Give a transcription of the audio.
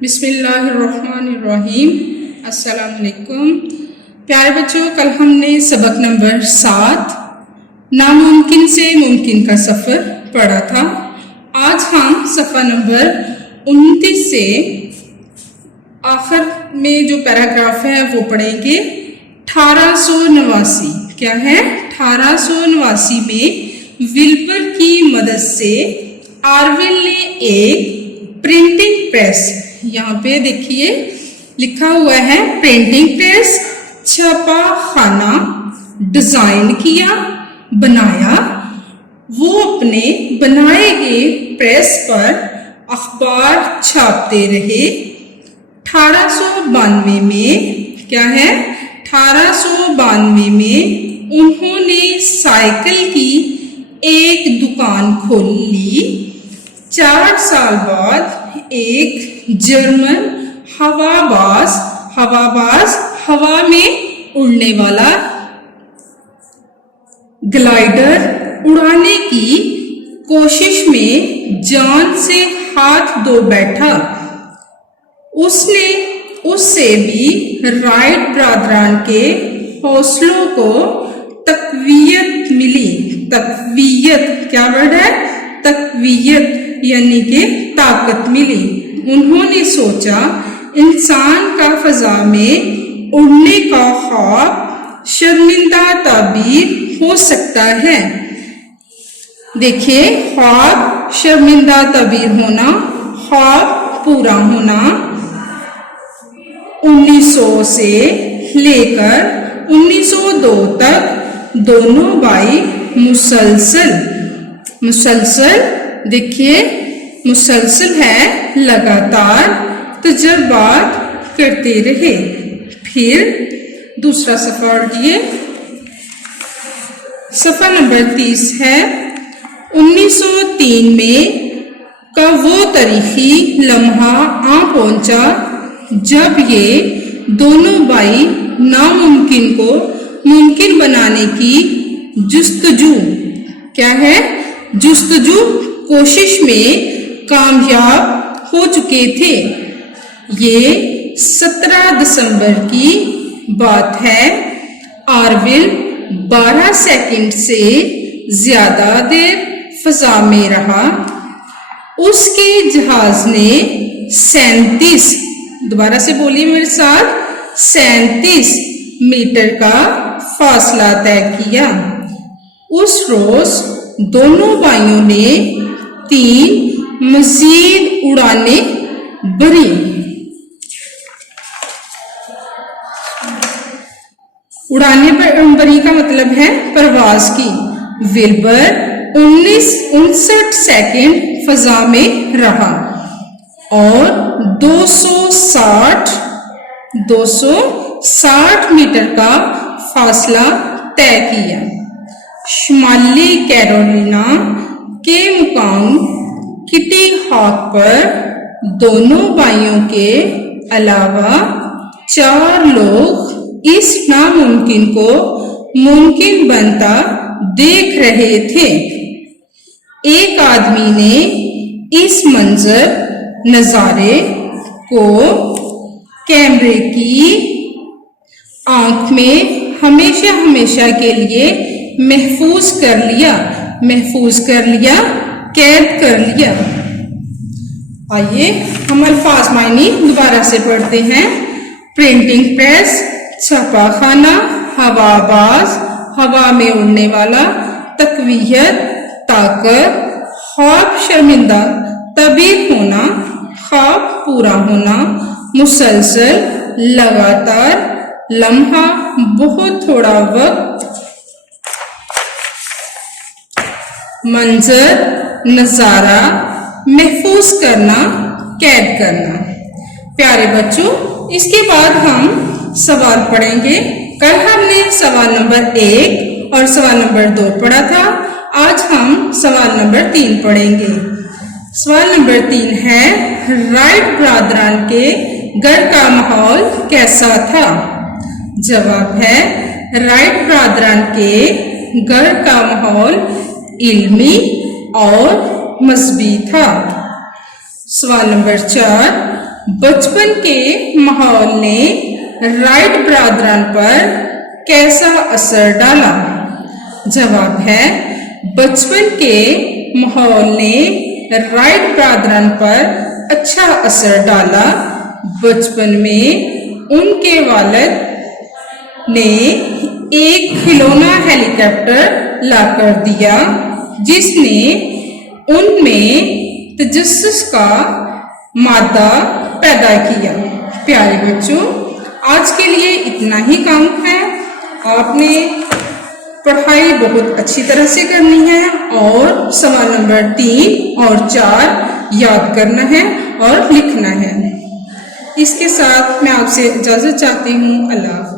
बिस्मिल्लाहिर्रहमानिर्रहीम। अस्सलाम वालेकुम। प्यारे बच्चों, कल हमने सबक नंबर 7 नामुमकिन से मुमकिन का सफ़र पढ़ा था। आज हम सफ़ा नंबर 29 से आखिर में जो पैराग्राफ है वो पढ़ेंगे। 1889 क्या है? 1889 में विल्बर की मदद से आर्वेल ने एक प्रिंटिंग प्रेस, यहाँ पे देखिए लिखा हुआ है प्रिंटिंग प्रेस, छपा खाना डिजाइन किया, बनाया। वो अपने बनाए गए प्रेस पर अखबार छापते रहे। 1892 में क्या है? 1892 में उन्होंने साइकिल की एक दुकान खोल ली। 4 साल बाद एक जर्मन हवाबाज हवा में उड़ने वाला ग्लाइडर उड़ाने की कोशिश में जान से हाथ धो बैठा। उससे भी राइट ब्रादरान के हौसलों को तकवीयत मिली। तकवीयत क्या वर्ड है? तकवीयत यानी कि ताकत मिली। उन्होंने सोचा इंसान का फजा में उड़ने का ख्वाब शर्मिंदा ताबीर हो सकता है। देखिए, ख्वाब शर्मिंदा ताबीर होना, ख्वाब पूरा होना। 1900 से लेकर 1902 तक दोनों भाई मुसलसल देखिए मुसलसल है, लगातार तजर्बात करते रहे। फिर दूसरा सफ़ा पढ़िए। सफ़ा नंबर 30 है। 1903 में का वो तारीखी लम्हा आ पहुंचा जब ये दोनों भाई नामुमकिन को मुमकिन बनाने की जुस्तजू क्या है? जुस्तजू कोशिश में कामयाब हो चुके थे। ये 17 दिसंबर की बात है। आर्वेल 12 सेकंड से ज्यादा देर फजा में रहा। उसके जहाज ने 37, दोबारा से बोलिए मेरे साथ, 37 मीटर का फासला तय किया। उस रोज दोनों भाइयों ने 3 मजीद उड़ाने भरी। उड़ाने भरी का मतलब है परवाज की। विल्बर 59 सेकंड फजा में रहा और 260 मीटर का फासला तय किया। शुमाली कैरोलिना के मुकाम किटी हॉक पर दोनों भाइयों के अलावा 4 लोग इस नामुमकिन को मुमकिन बनता देख रहे थे। एक आदमी ने इस मंजर नजारे को कैमरे की आंख में हमेशा के लिए महफूज कर लिया, कैद कर लिया। आइए हम अल्फाज मायनी दोबारा से पढ़ते हैं। प्रिंटिंग प्रेस, छपा खाना, हवाबाज हवा में उड़ने वाला, तकवीयत ताकत, ख्वाब शर्मिंदा ताबीर होना, ख्वाब पूरा होना, मुसलसल लगातार, लम्हा बहुत थोड़ा वक्त, मंजर नजारा, महफूज करना, कैद करना। प्यारे बच्चों, इसके बाद हम सवाल पढ़ेंगे। कल हमने सवाल नंबर 1 और सवाल नंबर 2 पढ़ा था। आज हम सवाल नंबर 3 पढ़ेंगे। सवाल नंबर 3 है, राइट ब्रादरान के घर का माहौल कैसा था? जवाब है, राइट ब्रादरान के घर का माहौल इल्मी और मजहबी था। सवाल नंबर 4, बचपन के माहौल ने राइट ब्रादरन पर कैसा असर डाला? जवाब है, बचपन के माहौल ने राइट ब्रादरन पर अच्छा असर डाला। बचपन में उनके वालिद ने एक खिलौना हेलीकॉप्टर लाकर दिया जिसने उनमें तजस्सुस का मादा पैदा किया। प्यारे बच्चों, आज के लिए इतना ही काम है। आपने पढ़ाई बहुत अच्छी तरह से करनी है और सवाल नंबर 3 और 4 याद करना है और लिखना है। इसके साथ मैं आपसे इजाजत चाहती हूँ। अल्लाह।